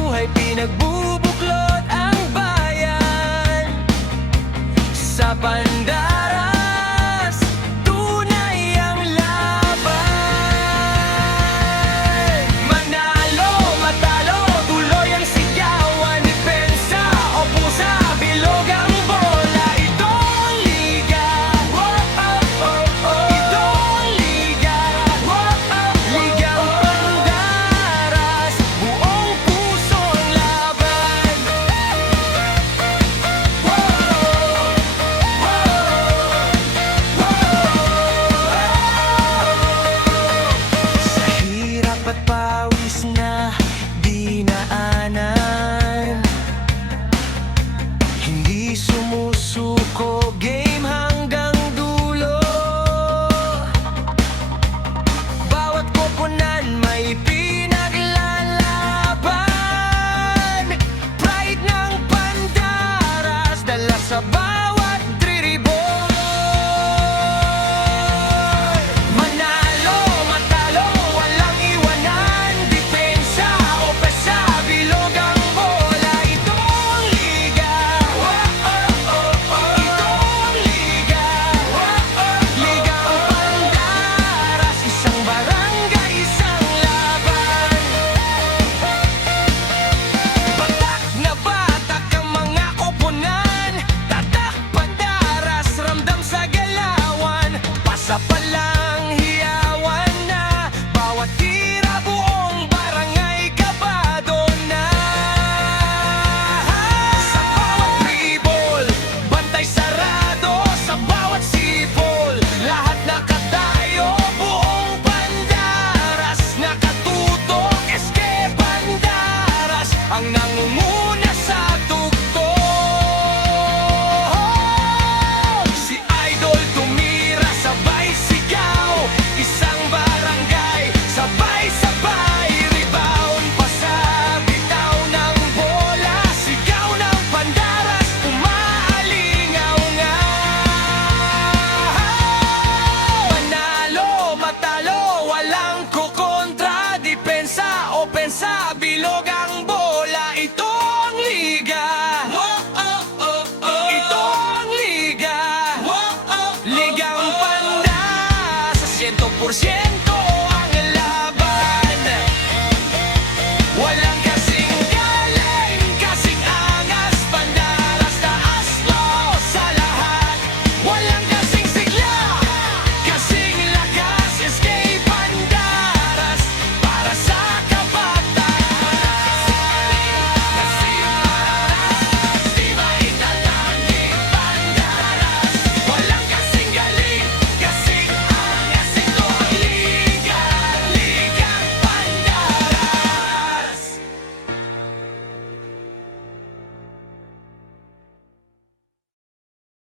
buhay, pinagbubuklod ang bayan. Sa Pandaras, tunay ang laban. Manalo, matalo, tuloy ang sigawan. Depensa o pusa, bilog ang bola. Ito ang liga, ito ang liga, Ligang Pandaras, buong puso ang laban. Sa hirap at pawis na dinaanan, hindi sumusuko, game hanggang dulo. Bawat koponan may pinaglalaban. Pride ng Pandaras, dala sa bawat tribo. Manalo, matalo, walang iwanan. Depensa o pesa, bilog ang bola. Ito ang liga, ito ang liga, Ligang Pandaras, isang barangay, isang laban. Batak na batak ang mga koponan. Tatak Pandaras, ramdam sa galawan. Pasapalang hiyawan na, bawat tira buong barangay kabado na. Sa bawat tribol, bantay sarado. Sa bawat sipol, lahat nakatayo. Buong Pandaras nakatutok, eske Pandaras ang